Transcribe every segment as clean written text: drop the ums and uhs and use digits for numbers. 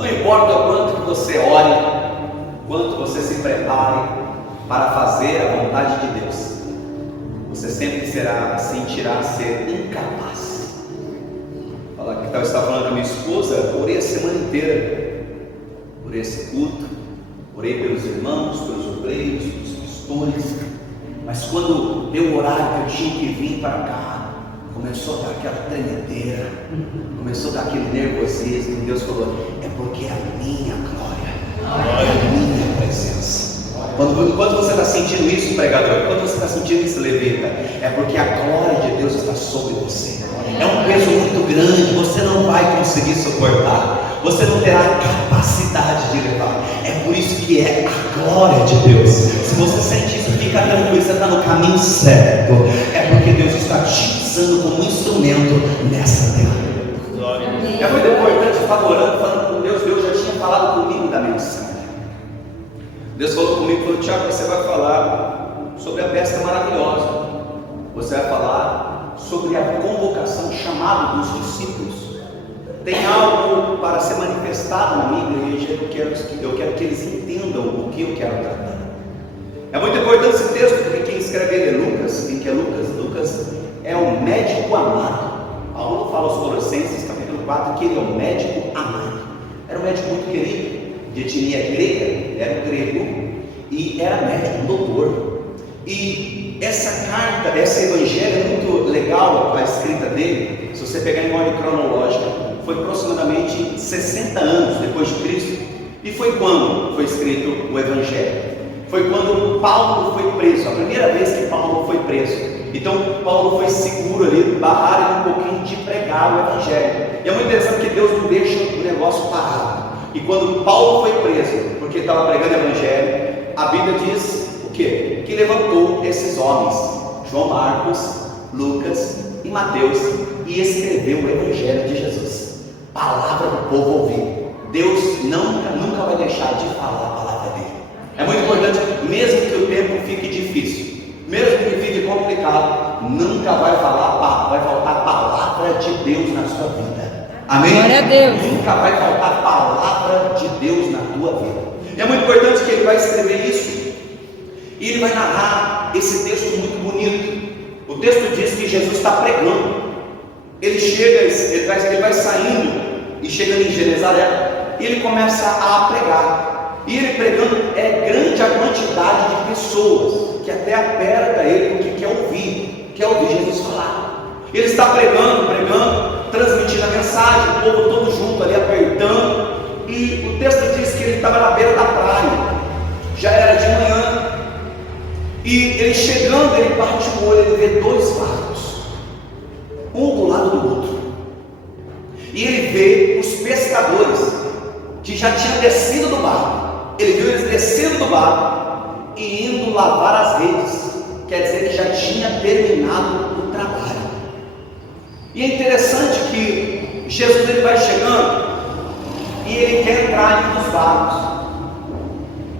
Não importa o quanto que você ore, quanto você se prepare para fazer a vontade de Deus, você sempre sentirá ser incapaz. Fala que eu estava falando com a minha esposa, orei a semana inteira por esse culto, orei pelos irmãos, pelos obreiros, pelos pastores, mas quando deu o horário que eu tinha que vir para cá, começou a dar aquela tremedeira, começou a dar aquele nervosismo, e Deus falou: é porque é a minha glória, é a minha presença. Quando você está sentindo isso, pregador, quando você está sentindo isso, levita, é porque a glória de Deus está sobre você. É um peso muito grande, você não vai conseguir suportar, você não terá capacidade de levar. É por isso que é a glória de Deus. Se você sente isso, fica tranquilo, você está no caminho certo. É porque Deus está te usando como instrumento nessa terra. É muito importante estar orando, falando com Deus. Deus já tinha falado comigo da mensagem. Deus falou comigo, falou: Tiago, você vai falar sobre a pesca maravilhosa, você vai falar sobre a convocação, o chamado dos discípulos. Tem algo para ser manifestado na minha igreja, eu quero que eles entendam o que eu quero tratar. É muito importante esse texto, porque quem escreve ele é Lucas. Quem que é Lucas? Lucas é o médico amado. Paulo fala aos Colossenses, capítulo 4, que ele é o médico amado. Era um médico muito querido, de etnia grega, era um grego, e era médico, um doutor. E essa carta, esse evangelho é muito legal, a escrita dele. Se você pegar em ordem cronológica, foi aproximadamente 60 anos depois de Cristo. E foi quando foi escrito o evangelho? Foi quando Paulo foi preso, a primeira vez que Paulo foi preso. Então Paulo foi seguro ali, barraram um pouquinho de pregar o evangelho. E é muito interessante que Deus não deixa o negócio parado. E quando Paulo foi preso, porque estava pregando o evangelho, a Bíblia diz o quê? Que levantou esses homens, João Marcos, Lucas e Mateus, e escreveu o evangelho de Jesus. Palavra do povo ouvir. Deus nunca vai deixar de falar a palavra dele. É muito importante, mesmo que o tempo fique difícil, mesmo que fique complicado, nunca vai faltar a palavra de Deus na sua vida. Amém? Glória a Deus. Nunca vai faltar a palavra de Deus na tua vida. E é muito importante que ele vai escrever isso, e ele vai narrar esse texto muito bonito. O texto diz que Jesus está pregando. Ele chega, ele vai saindo e chegando em Genezaré, e ele começa a pregar. E ele pregando, é grande a quantidade de pessoas que até aperta ele porque quer ouvir Jesus falar. Ele está pregando, transmitindo a mensagem, o povo todo junto ali apertando. E o texto diz que ele estava na beira da praia, já era de manhã, e ele chegando, ele bate o olho, ele vê dois barcos, um do lado do outro, e ele vê os pescadores que já tinham descido do barco. Ele viu eles descendo do barco e indo lavar as redes, quer dizer que já tinha terminado o trabalho. E é interessante que Jesus ele vai chegando e ele quer entrar em um dos barcos,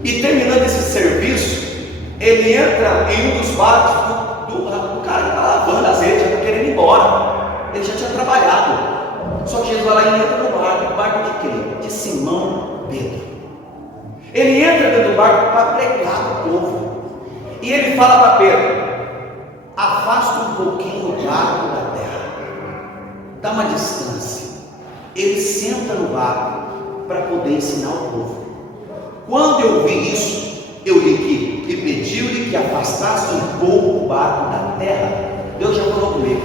e terminando esse serviço, ele entra em um dos barcos do cara que está lavando as redes, já está querendo ir embora, ele já tinha trabalhado. Só que Jesus vai lá e entra no barco. O barco de quem? De Simão Pedro. Ele entra dentro do barco para pregar para o povo, e ele fala para Pedro: afasta um pouquinho o barco da terra, dá uma distância. Ele senta no barco para poder ensinar o povo. Quando eu vi isso, eu li que pediu-lhe que afastasse um pouco o barco da terra. Deus já falou comigo.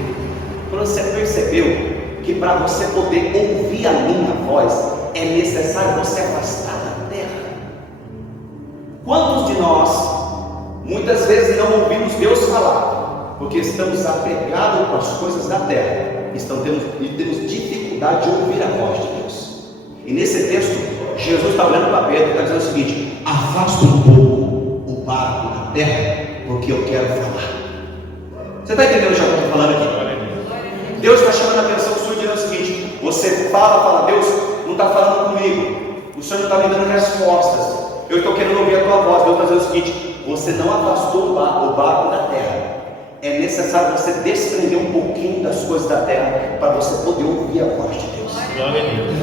Quando você percebeu que para você poder ouvir a minha voz é necessário você afastar da terra? Quantos de nós muitas vezes não ouvimos Deus falar porque estamos apegados com as coisas da terra e temos dificuldade de ouvir a voz de Deus? E nesse texto Jesus está olhando para Pedro e está dizendo o seguinte: afasta um pouco o barco da terra, porque eu quero falar. Você está entendendo já o que eu estou falando aqui? Deus está chamando a atenção sua, dizendo o seguinte: você fala, Deus não está falando comigo, o Senhor não está me dando respostas, eu estou querendo ouvir a tua voz. Deus está dizendo o seguinte: você não afastou o barco da terra, é necessário você desprender um pouquinho das coisas da terra para você poder ouvir a voz de Deus.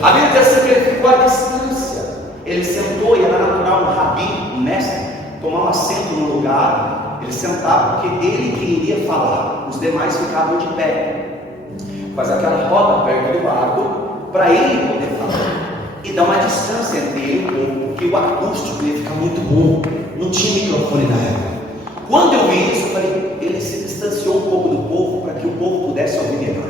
A Bíblia diz assim que ele ficou à distância. lugar, ele sentava porque ele queria falar, os demais ficavam de pé, faz aquela roda perto do barco para ele poder falar, e dá uma distância entre ele e o povo, porque o acústico ia ficar muito bom, não tinha microfone na época. Quando eu vi isso, eu falei, ele se distanciou um pouco do povo para que o povo pudesse ouvir melhor.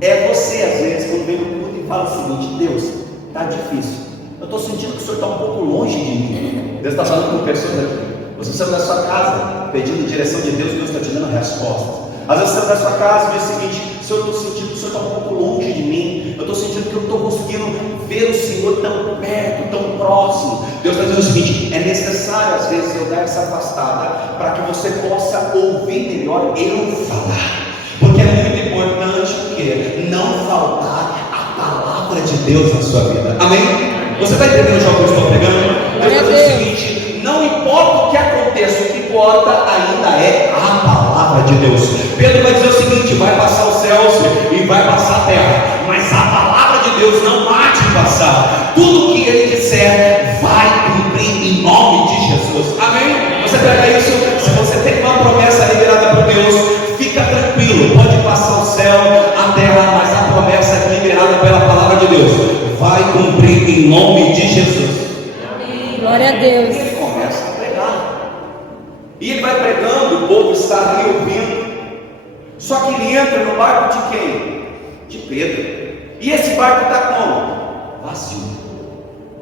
É você às vezes quando vem no culto e fala o seguinte: Deus, está difícil, eu estou sentindo que o Senhor está um pouco longe de mim. Deus está falando com pessoas aqui. Você saiu da sua casa pedindo direção de Deus, Deus está te dando resposta. Às vezes você sai da sua casa e diz o seguinte: Senhor, eu estou sentindo que o Senhor está um pouco longe de mim, eu estou sentindo que eu estou conseguindo ver o Senhor tão perto, tão próximo. Deus está dizendo o seguinte: é necessário às vezes eu dar essa afastada para que você possa ouvir melhor eu falar, porque é muito importante o quê? Não faltar a palavra de Deus na sua vida. Amém? Você está entendendo já o que eu estou pregando? Deus está dizendo o seguinte: não importa o que aconteça, o que importa ainda é a palavra de Deus. Pedro vai dizer o seguinte: vai passar os céus e vai passar a terra, mas a palavra de Deus não há de passar. Tudo que ele disser vai cumprir em nome de Jesus. Amém? Você pega isso? Se você tem uma promessa liberada por Deus, fica tranquilo, pode passar o céu, a terra, mas a promessa liberada pela palavra de Deus vai cumprir em nome de Jesus. Amém. Glória a Deus. Ele começa a pregar, e ele vai pregando, o povo está ali ouvindo. Só que ele entra no barco de quem? De Pedro. E esse barco está como? Vazio.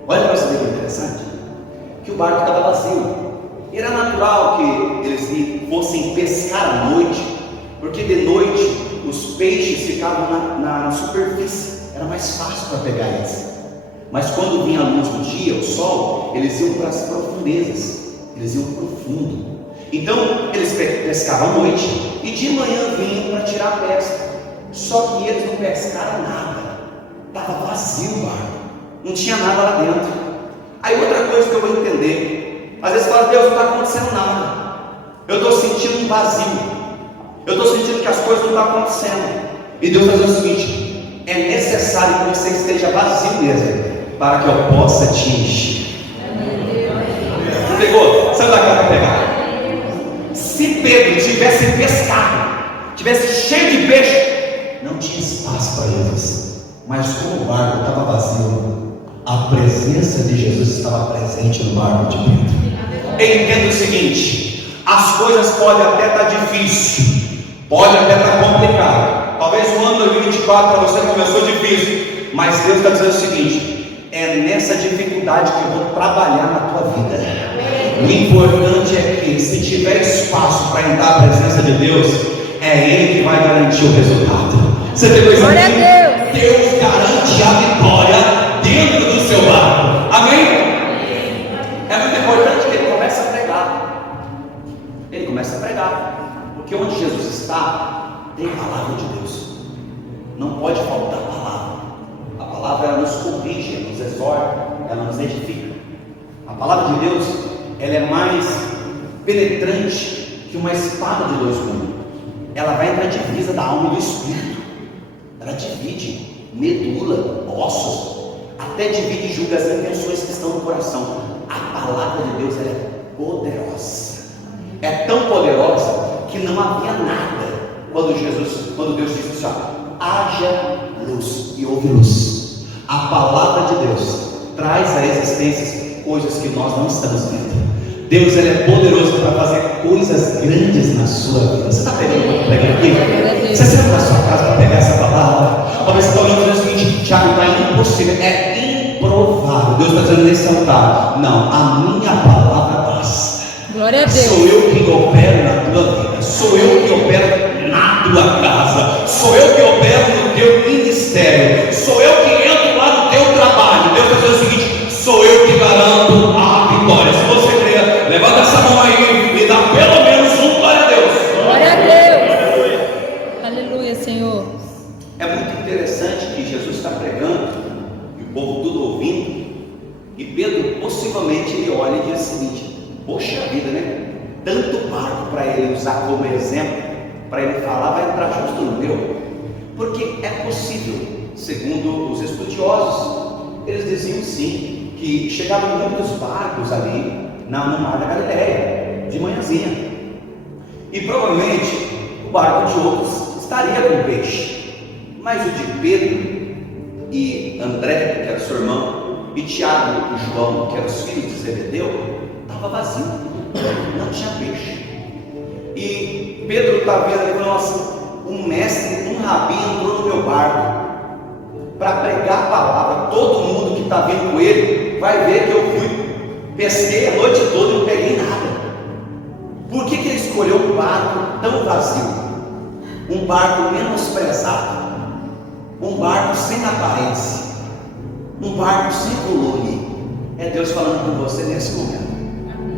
Olha para você ver que interessante, que o barco estava vazio. Era natural que eles fossem pescar à noite, porque de noite os peixes ficavam na superfície, era mais fácil para pegar eles. Mas quando vinha a luz do dia, o sol, eles iam para as profundezas, eles iam para o fundo. Então eles pescavam à noite e de manhã vinham para tirar a pesca. Só que eles não pescaram nada, estava vazio o barco, não tinha nada lá dentro. Aí outra coisa que eu vou entender, às vezes fala: Deus, não está acontecendo nada, eu estou sentindo um vazio, eu estou sentindo que as coisas não estão acontecendo. E Deus está dizendo o seguinte: é necessário que você esteja vazio mesmo, para que eu possa te encher. Você pegou? Saiu da casa para pegar. Se Pedro tivesse pescado, tivesse cheio de peixe, não tinha espaço para eles. Mas como o barco estava vazio, a presença de Jesus estava presente no barco de Pedro. Ele entende o seguinte: as coisas podem até estar difíceis, pode até estar complicado. Talvez o ano 2024 para você começou difícil, mas Deus está dizendo o seguinte: é nessa dificuldade que eu vou trabalhar na tua vida. O importante é que, se tiver espaço para entrar na presença de Deus, é Ele que vai garantir o resultado. Você pegou isso aqui? Deus garante a vitória dentro do seu barco. Amém? É muito importante que ele comece a pregar. Ele começa a pregar, porque onde Jesus está, tem a palavra de Deus. Não pode faltar a palavra. A palavra, ela nos corrige, ela nos exorta, ela nos edifica. A palavra de Deus, ela é mais penetrante que uma espada de dois gumes. Ela vai na divisa da alma e do espírito. Ela divide medula, ossos, até divide e julga as intenções que estão no coração. A palavra de Deus, ela é poderosa. É tão poderosa que não havia nada quando Deus disse assim: haja luz, e houve luz. A palavra de Deus traz à existência coisas que nós não estamos vendo. Deus, ele é poderoso para fazer coisas grandes na sua vida. Você está pegando o que eu preguei aqui? Você saiu da sua casa para pegar essa palavra? Talvez você está olhando e diz o seguinte: Tiago, está impossível, é improvável. Deus está dizendo nesse altar: não, a minha palavra basta. Glória a Deus. Sou eu que opero na tua vida, sou eu que opero na tua casa, sou eu que opero no teu ministério, sou eu que entro lá no teu trabalho. Deus está dizendo o seguinte: sou eu que garanto a vitória. Se você crer, levanta essa mão aí e dá pelo menos um glória a Deus. Glória a Deus. Aleluia, Senhor. É muito interessante que Jesus está pregando e o povo tudo ouvindo, e Pedro possivelmente ele olha e diz o seguinte: poxa vida, né? Tanto barco para ele usar como exemplo, para ele falar, vai entrar justo no meu. Porque é possível, segundo os estudiosos, eles diziam sim, que chegavam muitos barcos ali no mar da Galileia. de manhãzinha. E provavelmente o barco de outros estaria com peixe, mas o de Pedro e André, que era seu irmão, e Tiago e João, que eram os filhos de Zebedeu, estava vazio, não tinha peixe. E Pedro está vendo e falou assim: um mestre, um rabi entrou no meu barco para pregar a palavra. Todo mundo que está vendo com ele vai ver que eu pesquei a noite toda e não peguei nada. Por que ele escolheu um barco tão vazio? Um barco menosprezado, um barco sem aparência, um barco sem volume. É Deus falando com você nesse momento.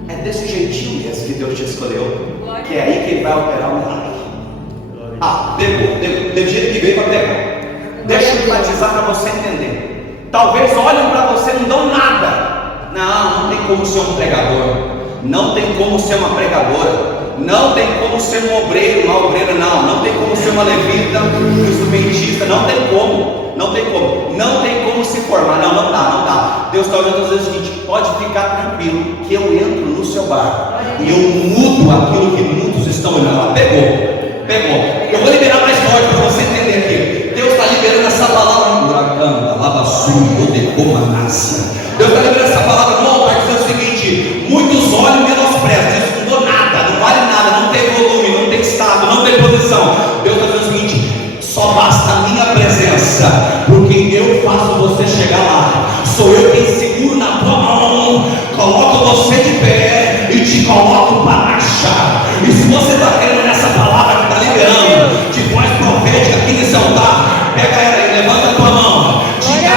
É desse jeitinho mesmo que Deus te escolheu, que é aí que Ele vai operar o milagre. Pegou, do jeito que veio para pegar. Deixa eu enfatizar para você entender. Talvez olhem para você e não dão nada. Não tem como ser um pregador, não tem como ser uma pregadora, não tem como ser um obreiro, uma obreira, não tem como ser uma levita, um instrumentista, não tem como se formar, não dá. Deus está olhando às vezes o seguinte: pode ficar tranquilo, que eu entro no seu barco e eu mudo aquilo que muitos estão olhando. Ela pegou. Eu vou liberar mais forte para você entender aqui. Deus está liberando essa palavra no Uracanda, Labassui, Odecomanácia. Deus está liberando essa palavra no altar, dizendo o seguinte: muitos olham e menosprezam, isso não dou nada, não vale nada, não tem volume, não tem estado, não tem posição. Deus está dizendo o seguinte: só basta a minha presença, porque eu faço você chegar lá. Sou eu quem seguro na tua mão, coloco você de pé e te coloco para marchar. E se você está querendo nessa palavra que está liberando de voz profética aqui nesse altar, pega ela aí, levanta a tua mão, diga,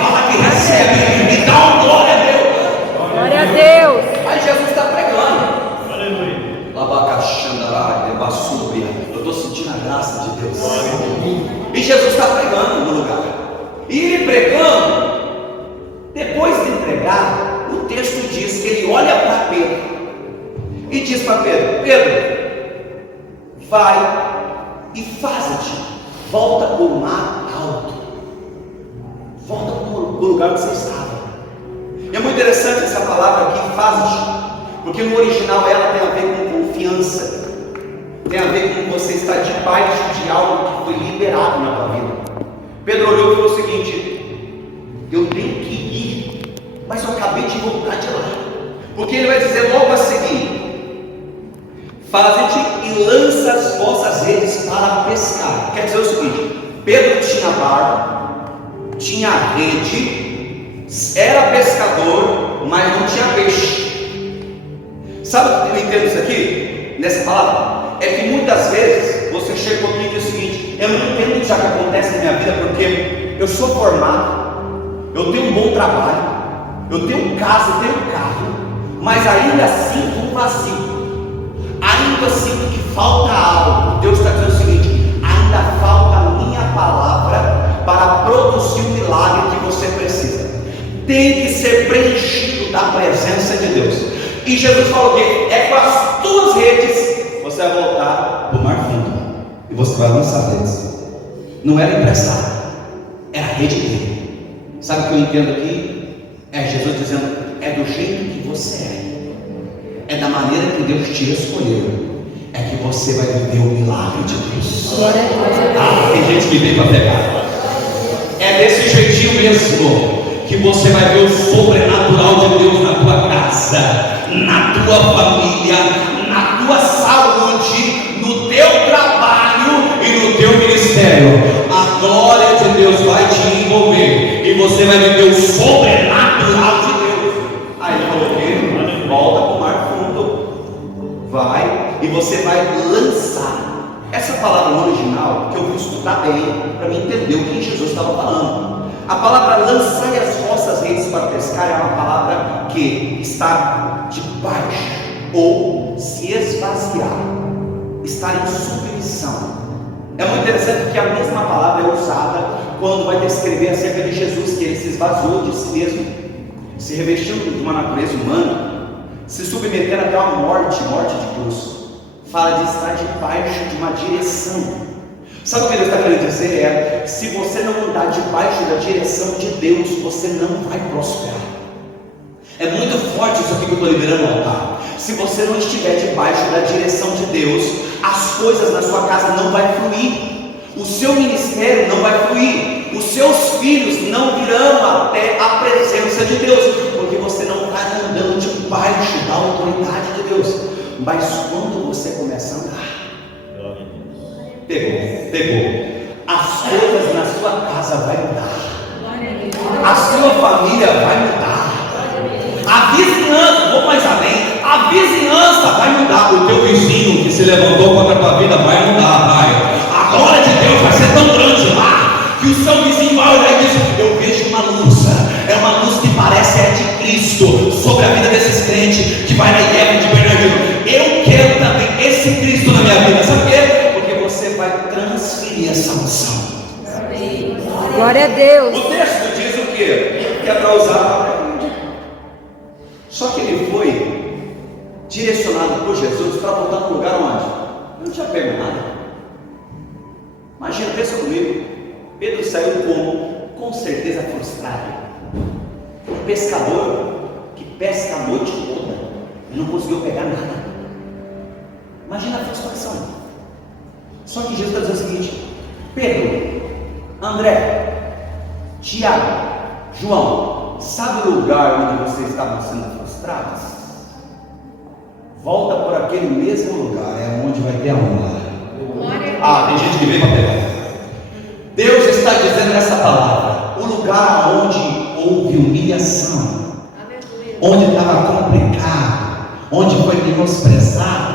fala que recebe e dá um glória a Deus. Glória a Deus. Aí Jesus está pregando. Aleluia. Eu estou sentindo a graça de Deus. E Jesus está pregando no lugar. E ele pregando, depois de pregar, o texto diz que ele olha para Pedro e diz para Pedro: Pedro, vai e faze-te, volta para o mar alto, volta para o lugar onde você estava. É muito interessante essa palavra aqui, faze-te, porque no original ela tem a ver com confiança, tem a ver com você estar debaixo de algo que foi liberado na tua vida. Pedro olhou e falou o seguinte: eu tenho que ir, mas eu acabei de voltar de lá. Porque ele vai dizer logo a seguir: faze-te e lança as vossas redes para pescar. Quer dizer o seguinte: Pedro tinha barco, tinha rede, era pescador, mas não tinha peixe. Sabe o que eu entendo isso aqui, nessa palavra? É que muitas vezes você chega comigo e diz o seguinte: eu não entendo isso que acontece na minha vida, porque eu sou formado, eu tenho um bom trabalho, eu tenho casa, eu tenho carro, mas ainda sinto um vazio, ainda sinto que falta algo. Deus está dizendo o seguinte: ainda falta a minha palavra para produzir o milagre que você precisa. Tem que ser preenchido da presença de Deus. E Jesus falou que é com as tuas redes você vai voltar para o mar fundo e você vai lançar redes. Não era emprestado, era a rede dele. Sabe o que eu entendo aqui? É Jesus dizendo: é do jeito que você é da maneira que Deus te escolheu, é que você vai viver o milagre de Deus. Tem gente que vem para pegar. É desse jeitinho mesmo que você vai ver o sobrenatural de Deus na tua casa, na tua família, na tua saúde, no teu trabalho e no teu ministério. A glória de Deus vai te envolver e você vai viver o sobrenatural de Deus. Aí ele falou que volta para o mar fundo, vai e você vai lançar. Essa palavra no original, que eu vou estudar bem para me entender o que Jesus estava falando. A palavra lançai as vossas redes para pescar é uma palavra que está debaixo, ou se esvaziar, estar em submissão. É muito interessante porque a mesma palavra é usada quando vai descrever acerca de Jesus, que ele se esvaziou de si mesmo, se revestiu de uma natureza humana, se submetendo até a morte de cruz. Fala de estar debaixo de uma direção. Sabe o que Deus está querendo dizer? Se você não andar debaixo da direção de Deus, você não vai prosperar. É muito forte isso aqui que eu estou liberando no altar. Se você não estiver debaixo da direção de Deus, as coisas na sua casa não vai fluir, o seu ministério não vai fluir, os seus filhos não virão até a presença de Deus, porque você não está andando debaixo da autoridade de Deus. Mas quando você começa a andar, pegou, as coisas na sua casa vai mudar, a sua família vai mudar, a vizinhança, vou mais além, a vizinhança vai mudar. O teu vizinho que se levantou contra a tua vida vai mudar, vai. A glória de Deus vai ser tão grande lá, que o seu vizinho vai olhar e dizer: eu vejo uma luz, é uma luz que parece de Cristo, sobre a vida desses crentes, que vai na IEF de Bernardino. Eu quero também esse Cristo na minha vida, sabe por quê? Porque você vai transferir essa unção. Glória a Deus. O texto diz o quê? Que é para usar. Só que ele foi direcionado por Jesus para voltar no lugar onde? Não tinha pego nada. Imagina, pensa comigo. Pedro saiu como? Com certeza frustrado. Um pescador que pesca a noite toda e não conseguiu pegar nada. Imagina a frustração. Só que Jesus está dizendo o seguinte: Pedro, André, Tiago, João, sabe o lugar onde vocês estavam sendo frustrados? Volta por aquele mesmo lugar, é onde vai ter a honra. Ah, tem gente que vem para pegar. Deus está dizendo nessa palavra: o lugar onde houve humilhação, onde estava complicado, onde foi menosprezado,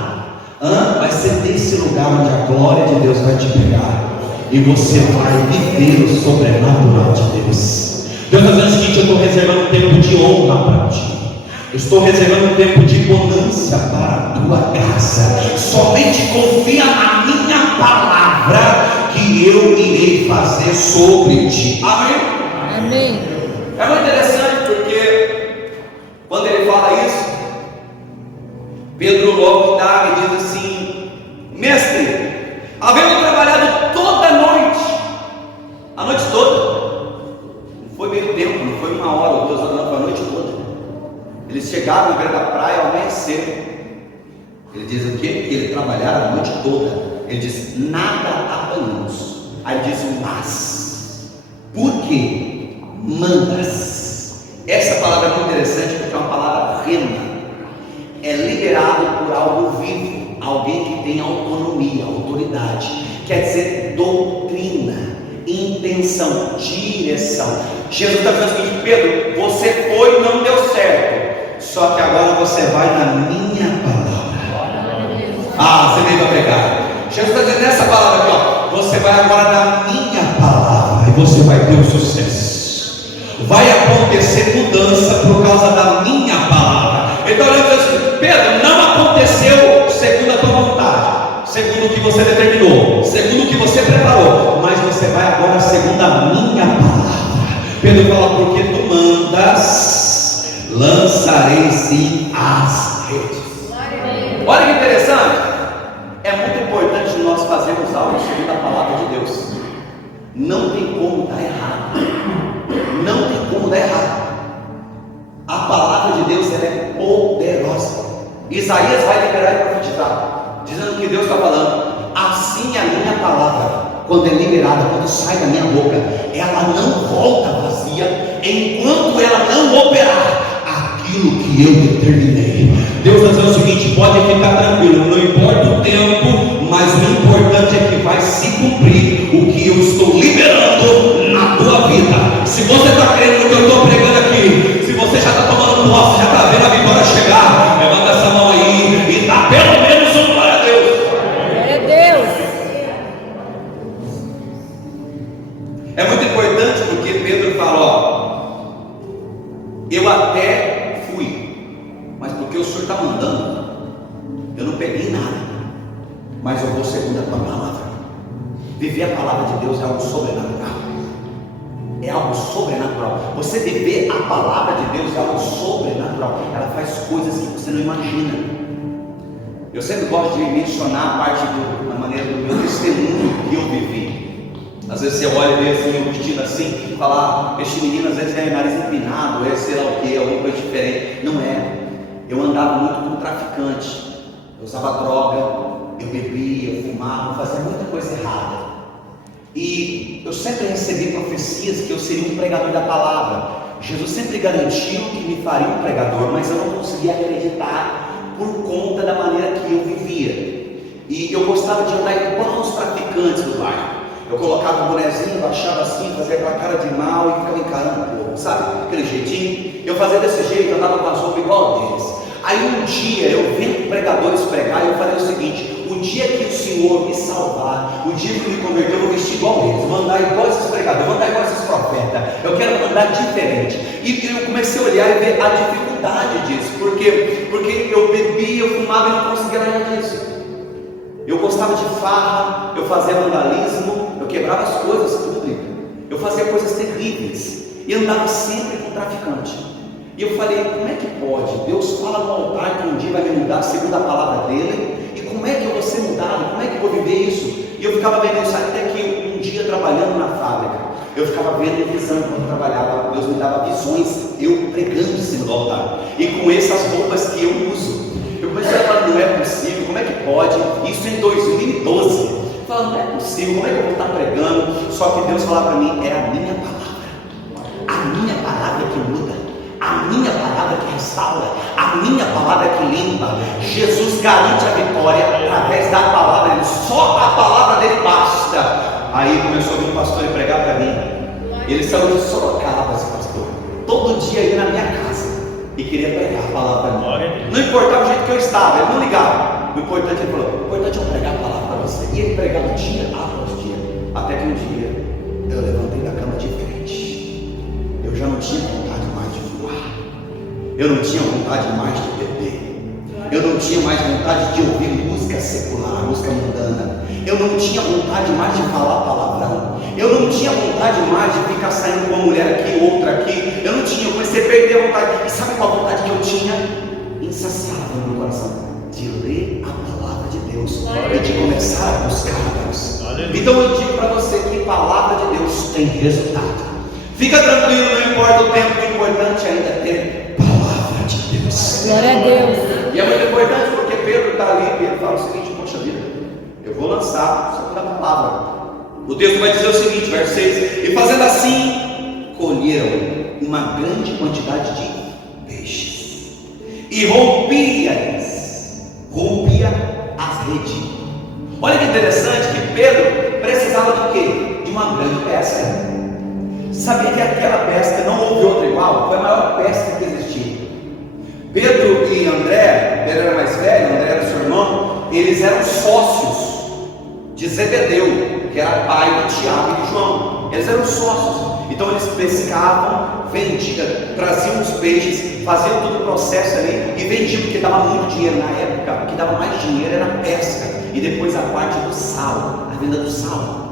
vai ser desse lugar onde a glória de Deus vai te pegar, e você vai viver o sobrenatural de Deus. Deus está dizendo o seguinte: eu estou reservando um tempo de honra para ti. Eu estou reservando um tempo de bonança para a tua casa. Somente confia na minha palavra, que eu irei fazer sobre ti. Amém? Amém. É muito interessante porque quando ele fala isso, Pedro logo dá e diz assim: mestre, havendo trabalhado toda a noite toda, não foi meio tempo, não foi 1 hora ou 2 horas, não, foi a noite toda. Eles chegaram na beira da praia ao amanhecer. Ele diz o quê? Que ele trabalharam a noite toda. Ele diz: nada apanhamos. Aí ele diz: mas por que mandas? Essa palavra é muito interessante porque é uma palavra rema. É liberado por algo vivo, alguém que tem autonomia, autoridade. Quer dizer doutrina, intenção, direção. Jesus está dizendo o seguinte: Pedro, você foi e não deu certo. Só que agora você vai na minha palavra. Ah, você veio para pegar. Jesus está dizendo nessa palavra aqui, ó: você vai agora na minha palavra e você vai ter um sucesso. Vai acontecer mudança por causa da minha palavra. Então ele diz assim: Pedro, não aconteceu segundo a tua vontade, segundo o que você determinou, segundo o que você preparou, mas você vai agora segundo a minha palavra. Pedro fala: porque tu mandas, lançarei sim as redes. Olha que interessante. É muito importante nós fazermos algo segundo a palavra de Deus. Não tem como dar errado. Não tem como dar errado. A palavra de Deus, ela é poderosa. Isaías vai liberar e profetizar, dizendo que Deus está falando: assim a minha palavra, quando é liberada, quando sai da minha boca, ela não volta vazia, enquanto ela não operar aquilo que eu determinei. Deus está dizendo o seguinte: pode ficar tranquilo, não importa o tempo, mas o importante é que vai se cumprir o que eu estou liberando na tua vida. Se você está crendo no que eu estou pregando aqui, se você já está tomando posse, já está vendo a vitória chegar, levanta essa mão aí e dá pelo menos um glória a Deus. Glória a Deus. É muito importante porque Pedro fala: ó, eu até fui, mas porque o Senhor está mandando, eu não peguei nada, mas eu vou segundo a tua palavra. Viver a palavra de Deus é algo sobrenatural. É algo sobrenatural. Você viver a palavra de Deus é algo sobrenatural. Ela faz coisas que você não imagina. Eu sempre gosto de mencionar a parte da maneira do meu testemunho que eu vivi. Às vezes você olha e vê assim, eu vestido assim, e fala: este menino às vezes é nariz empinado, é sei lá o que, alguma coisa diferente. Não é. eu andava muito como traficante, eu usava droga, eu bebia, eu fumava, eu fazia muita coisa errada. E eu sempre recebi profecias que eu seria um pregador da palavra. Jesus sempre garantiu que me faria um pregador, mas eu não conseguia acreditar por conta da maneira que eu vivia. E eu gostava de andar igual os traficantes do bairro. Eu colocava o bonezinho, baixava assim, fazia aquela cara de mal e ficava encarando o povo, sabe? Aquele jeitinho. Eu fazia desse jeito, eu andava com as roupas igual deles. Aí um dia, eu vendo pregadores pregar, eu falei o seguinte: o dia que o Senhor me salvar, o dia que eu me converter, eu vou vestir igual eles, vou andar igual esses pregadores, vou andar igual esses profetas, eu quero andar diferente. E eu comecei a olhar e ver a dificuldade disso, porque eu bebia, eu fumava e não conseguia nada disso. Eu gostava de farra, eu fazia vandalismo, eu quebrava as coisas públicas, eu fazia coisas terríveis, e andava sempre com traficante. E eu falei: como é que pode? Deus fala no altar que um dia vai me mudar segundo a palavra dele, e como é que eu vou ser mudado? Como é que eu vou viver isso? E eu ficava vendo isso até que um dia, trabalhando na fábrica, eu ficava vendo visão quando eu trabalhava. Deus me dava visões, eu pregando em cima do altar, e com essas roupas que eu uso. Eu comecei a falar: não é possível, como é que pode? Isso em 2012. Falando: não é possível, como é que eu vou estar pregando? Só que Deus falava para mim: é a minha palavra que muda, a minha palavra que restaura, a minha palavra que limpa. Jesus garante a vitória através da palavra dele, só a palavra dele basta. Aí começou a vir um pastor e pregar para mim. Ele saiu de Sorocaba, esse pastor, todo dia ia na minha casa e queria pregar a palavra para mim. Não importava o jeito que eu estava, ele não ligava. O importante, ele falou: o importante é eu pregar a palavra para você. E ele pregava dia após dia, até que um dia eu levantei da cama diferente. Eu já não tinha vontade mais de fumar, eu não tinha vontade mais de beber, eu não tinha mais vontade de ouvir música secular, música mundana, eu não tinha vontade mais de falar palavrão, eu não tinha vontade mais de ficar saindo com uma mulher aqui, outra aqui. Eu não tinha, eu comecei a perder a vontade. E sabe qual a vontade que eu tinha? Insaciável no meu coração, de ler a palavra de Deus e de começar a buscar a Deus. Então eu digo para você que a palavra de Deus tem resultado. Fica tranquilo, não importa o tempo, o importante ainda é ter palavra de Deus. Glória a Deus. E é muito importante porque Pedro está ali e ele fala o seguinte: poxa vida, eu vou lançar só pela palavra. O texto vai dizer o seguinte, verso 6: e fazendo assim, colheram uma grande quantidade de peixes, e rompia as redes. Olha que interessante que Pedro precisava do quê? De uma grande pesca. Sabia que aquela pesca não houve outra igual? Foi a maior pesca que existiu. Pedro e André, Pedro era mais velho, André era seu irmão, eles eram sócios de Zebedeu, que era pai de Tiago e de João. Eles eram sócios. Então eles pescavam, vendiam, traziam os peixes, faziam todo o processo ali e vendiam, porque dava muito dinheiro na época. O que dava mais dinheiro era a pesca e depois a parte do sal, a venda do sal.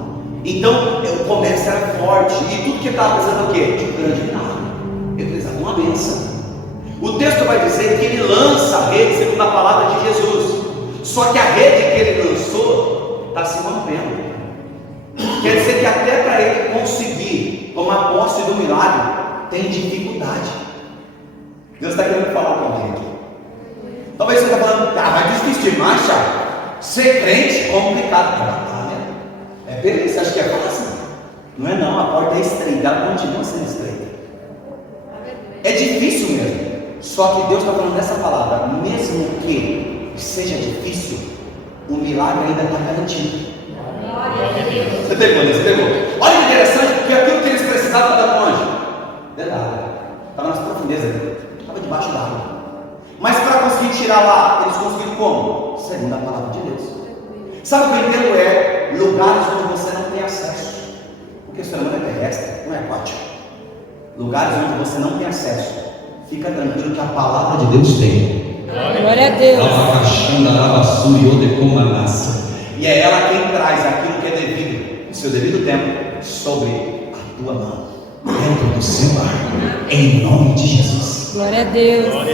Então o comércio era forte e tudo que estava precisando o quê? De um grande milagre. Ele precisava de uma bênção. O texto vai dizer que ele lança a rede segundo a palavra de Jesus. Só que a rede que ele lançou está se rompendo. Quer dizer que até para ele conseguir tomar posse do milagre, tem dificuldade. Deus está querendo falar com alguém aqui. Talvez você está falando: mas difícil demais, Thiago. Ser crente é complicado. Né? É beleza, você acha que é fácil? Não é não, a porta é estreita, ela continua sendo estreita. É difícil mesmo. Só que Deus está falando dessa palavra: mesmo que seja difícil, o milagre ainda está garantido. Você pegou, né? Você pegou. Olha que interessante, porque aquilo que eles precisavam estava onde? Dentro da água. Estava nas profundezas, estava debaixo da água. Mas para conseguir tirar lá, eles conseguiram como? Segundo a palavra de Deus. Sabe o que eu entendo? É lugares onde você não tem acesso, porque isso não é terrestre, não é aquático. Lugares onde você não tem acesso, fica tranquilo que a palavra de Deus tem. Glória a Deus. E é ela quem traz aquilo que é devido, no seu devido tempo, sobre a tua mão, dentro do seu barco, em nome de Jesus. Glória a Deus.